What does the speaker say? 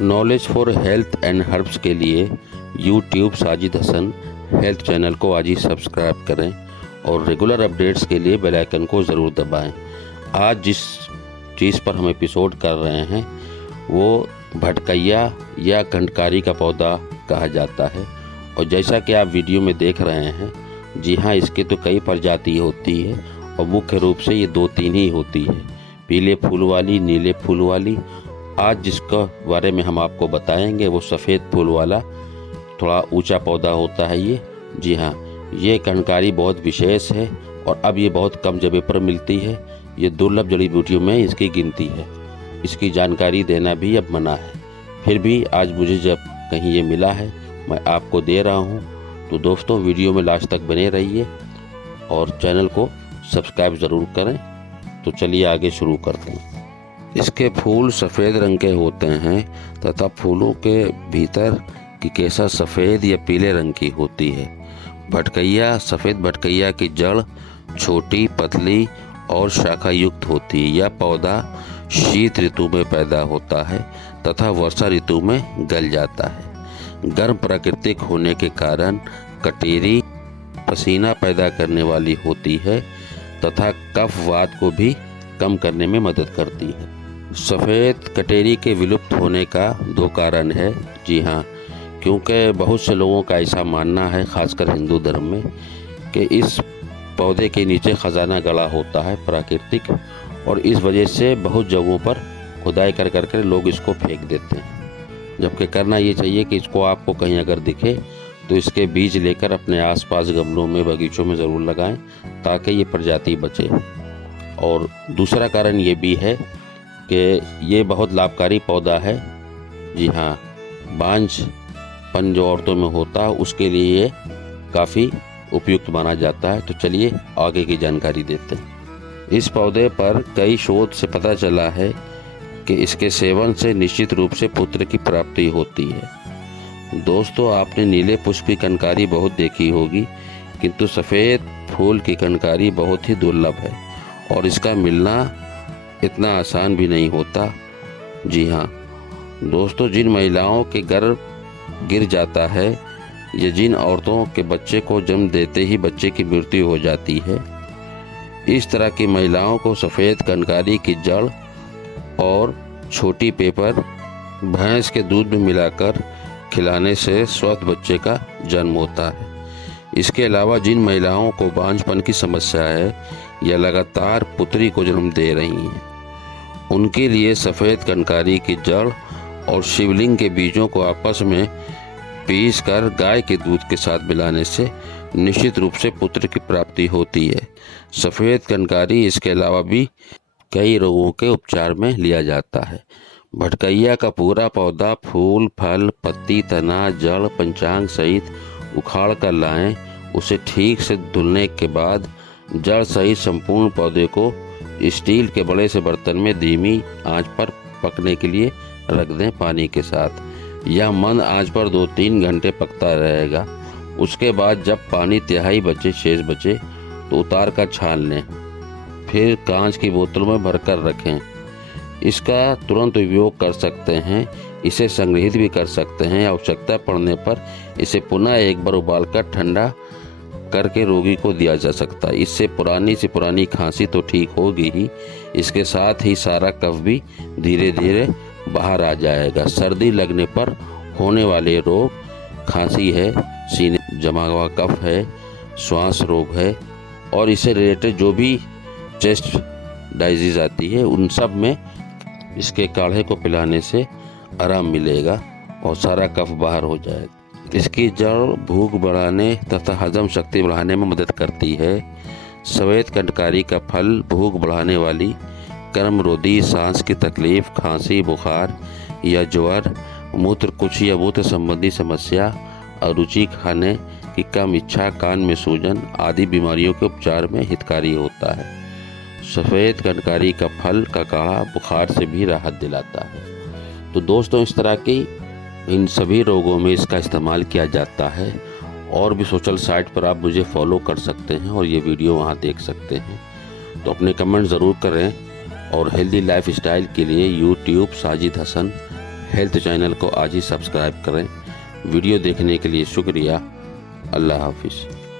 Knowledge for health and herbs के लिए YouTube Sajid Hasan health channel को आज ही सब्सक्राइब करें और रेगुलर अपडेट्स के लिए बेल आइकन को ज़रूर दबाएं। आज जिस चीज़ पर हम एपिसोड कर रहे हैं वो भटकैया या घंटकारी का पौधा कहा जाता है। और जैसा कि आप वीडियो में देख रहे हैं, जी हाँ, इसके तो कई प्रजाति होती है और मुख्य रूप से ये 2-3 ही होती है, पीले फूल वाली, नीले फूल वाली। आज जिसका बारे में हम आपको बताएंगे वो सफ़ेद फूल वाला थोड़ा ऊंचा पौधा होता है ये। जी हाँ, ये घंटकारी बहुत विशेष है और अब ये बहुत कम जगह पर मिलती है। ये दुर्लभ जड़ी बूटियों में इसकी गिनती है। इसकी जानकारी देना भी अब मना है, फिर भी आज मुझे जब कहीं ये मिला है मैं आपको दे रहा हूँ। तो दोस्तों, वीडियो में लास्ट तक बने रहिए और चैनल को सब्सक्राइब ज़रूर करें। तो चलिए आगे शुरू करते हैं। इसके फूल सफ़ेद रंग के होते हैं तथा फूलों के भीतर की केसर सफ़ेद या पीले रंग की होती है। भटकैया, सफ़ेद भटकैया की जड़ छोटी, पतली और शाखा युक्त होती है। यह पौधा शीत ऋतु में पैदा होता है तथा वर्षा ऋतु में गल जाता है। गर्म प्राकृतिक होने के कारण कटेरी पसीना पैदा करने वाली होती है तथा कफ वात को भी कम करने में मदद करती है। सफ़ेद कटेरी के विलुप्त होने का 2 कारण है। जी हाँ, क्योंकि बहुत से लोगों का ऐसा मानना है, खासकर हिंदू धर्म में, कि इस पौधे के नीचे खजाना गड़ा होता है प्राकृतिक, और इस वजह से बहुत जगहों पर खुदाई कर कर लोग इसको फेंक देते हैं। जबकि करना ये चाहिए कि इसको आपको कहीं अगर दिखे तो इसके बीज लेकर अपने आसपास गमलों में, बगीचों में ज़रूर लगाएं ताकि ये प्रजाति बचे। और दूसरा कारण ये भी है कि ये बहुत लाभकारी पौधा है। जी हाँ, बांझपन जो औरतों में होता है उसके लिए ये काफ़ी उपयुक्त माना जाता है। तो चलिए आगे की जानकारी देते हैं। इस पौधे पर कई शोध से पता चला है कि इसके सेवन से निश्चित रूप से पुत्र की प्राप्ति होती है। दोस्तों, आपने नीले पुष्प की घंटकारी बहुत देखी होगी, किंतु सफ़ेद फूल की घंटकारी बहुत ही दुर्लभ है और इसका मिलना इतना आसान भी नहीं होता। जी हाँ दोस्तों, जिन महिलाओं के गर्भ गिर जाता है या जिन औरतों के बच्चे को जन्म देते ही बच्चे की मृत्यु हो जाती है, इस तरह की महिलाओं को सफ़ेद घंटकारी की जड़ और छोटी पेपर भैंस के दूध में मिलाकर खिलाने से स्वस्थ बच्चे का जन्म होता है। इसके अलावा जिन महिलाओं को बांझपन की समस्या है या लगातार पुत्री को जन्म दे रही हैं, उनके लिए सफ़ेद घंटकारी की जड़ और शिवलिंग के बीजों को आपस में पीसकर गाय के दूध के साथ मिलाने से निश्चित रूप से पुत्र की प्राप्ति होती है। सफ़ेद घंटकारी इसके अलावा भी कई रोगों के उपचार में लिया जाता है। भटकैया का पूरा पौधा फूल, फल, पत्ती, तना, जड़, पंचांग सहित उखाड़ कर लाएं। उसे ठीक से धुलने के बाद जड़ सहित संपूर्ण पौधे को स्टील के बड़े से बर्तन में धीमी आंच पर पकने के लिए रख दें पानी के साथ। यह मंद आंच पर 2-3 घंटे पकता रहेगा। उसके बाद जब पानी तिहाई बचे, शेष बचे, तो उतार कर छान लें, फिर कांच की बोतल में भरकर रखें। इसका तुरंत उपयोग कर सकते हैं, इसे संग्रहित भी कर सकते हैं। आवश्यकता पड़ने पर इसे पुनः एक बार उबालकर ठंडा करके रोगी को दिया जा सकता है। इससे पुरानी से पुरानी खांसी तो ठीक होगी ही, इसके साथ ही सारा कफ भी धीरे धीरे बाहर आ जाएगा। सर्दी लगने पर होने वाले रोग, खांसी है, सीने जमा हुआ कफ है, श्वास रोग है और इससे रिलेटेड जो भी चेस्ट डाइजीज आती है, उन सब में इसके काढ़े को पिलाने से आराम मिलेगा और सारा कफ बाहर हो जाएगा। इसकी जड़ भूख बढ़ाने तथा हजम शक्ति बढ़ाने में मदद करती है। सफ़ेद घंटकारी का फल भूख बढ़ाने वाली, कर्मरोधी, सांस की तकलीफ, खांसी, बुखार या ज्वर, मूत्रकुश या मूत्र संबंधी समस्या, अरुचि, खाने की कम इच्छा, कान में सूजन आदि बीमारियों के उपचार में हितकारी होता है। सफ़ेद घंटकारी का फल का काढ़ा बुखार से भी राहत दिलाता है। तो दोस्तों, इस तरह की इन सभी रोगों में इसका इस्तेमाल किया जाता है। और भी सोशल साइट पर आप मुझे फॉलो कर सकते हैं और ये वीडियो वहाँ देख सकते हैं। तो अपने कमेंट ज़रूर करें और हेल्दी लाइफ स्टाइल के लिए YouTube Sajid Hasan health channel को आज ही सब्सक्राइब करें। वीडियो देखने के लिए शुक्रिया। अल्लाह हाफिज़।